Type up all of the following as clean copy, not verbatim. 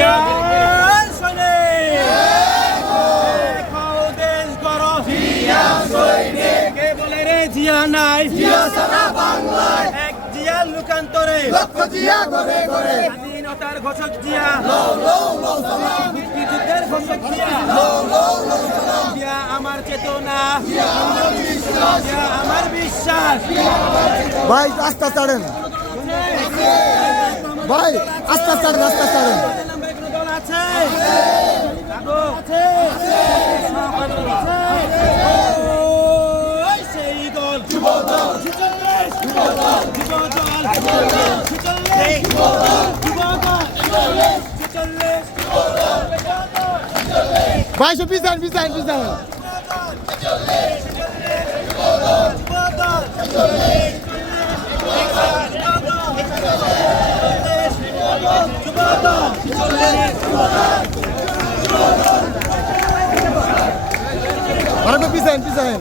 জিয়ার সৈনিক দেশ গড় জিয়ার সৈনিক কে বলে রে জিয়া নাই জিয়া সারা বাংলায় এক জিয়ার লোকান্তরে লক্ষ জিয়া ঘরে ঘরে স্বাধীনতার ঘোষক জিয়া লও লও লও সালাম মুক্তিযুদ্ধের ঘোষক জিয়া লও লও লও সালাম জিয়া আমার চেতনা জিয়া আমার বিশ্বাস জিয়া আমার বিশ্বাস ভাই আস্তে ছাড়েন ভাই আস্তে ছাড়েন আস্তে ছাড়েন নামে কোনো দল আছে আছে ওই সেই দল যুবদল যুবদল যুবদল যুবদল ভাই সব পিছান পিছান পিছান আরেকটা পিছান পিছান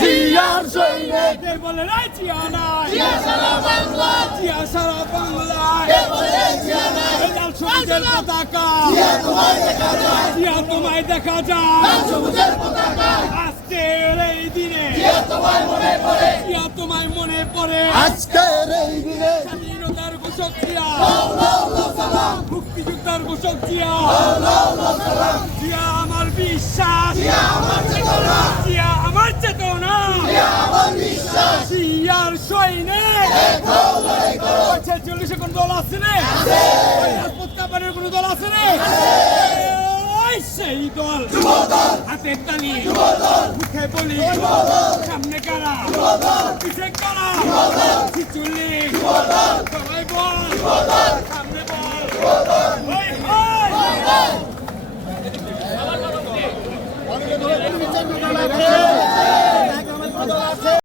জিয়ার সৈনিক বলে জিয়া নাই জিয়া সারা বাংলায় জিয়া সারা বাংলায় কে বলে জিয়া নাই লাল সবুজের পতাকা জিয়া তোমায় দেখা যায় জিয়া তোমায় দেখা যায় লাল সবুজের পতাকা আজকের এই দিনে জিয়া তোমায় মনে পড়ে জিয়া তোমায় মনে পড়ে আজকের এই দিনে স্বাধীনতার ঘোষক জিয়া লও লও লও সালাম মুক্তিযুদ্ধের ঘোষক জিয়া লও লও লও সালাম জিয়া আমার বিশ্বাস জিয়া আমার চেতনা জিয়া আমার চেতনা জিয়া আমার বিশ্বাস জিয়ার সৈনিক দেখো লড়াই করো 46 কোন দল আছে রে রাজপথ কাপানের কোন দল আছে রে ওই সেই দল যুবদল হাতের তালি যুবদল মুখে বলি সামনে কারা পিছে কারা খিচুলি যুবদল সবাই বল সামনে বল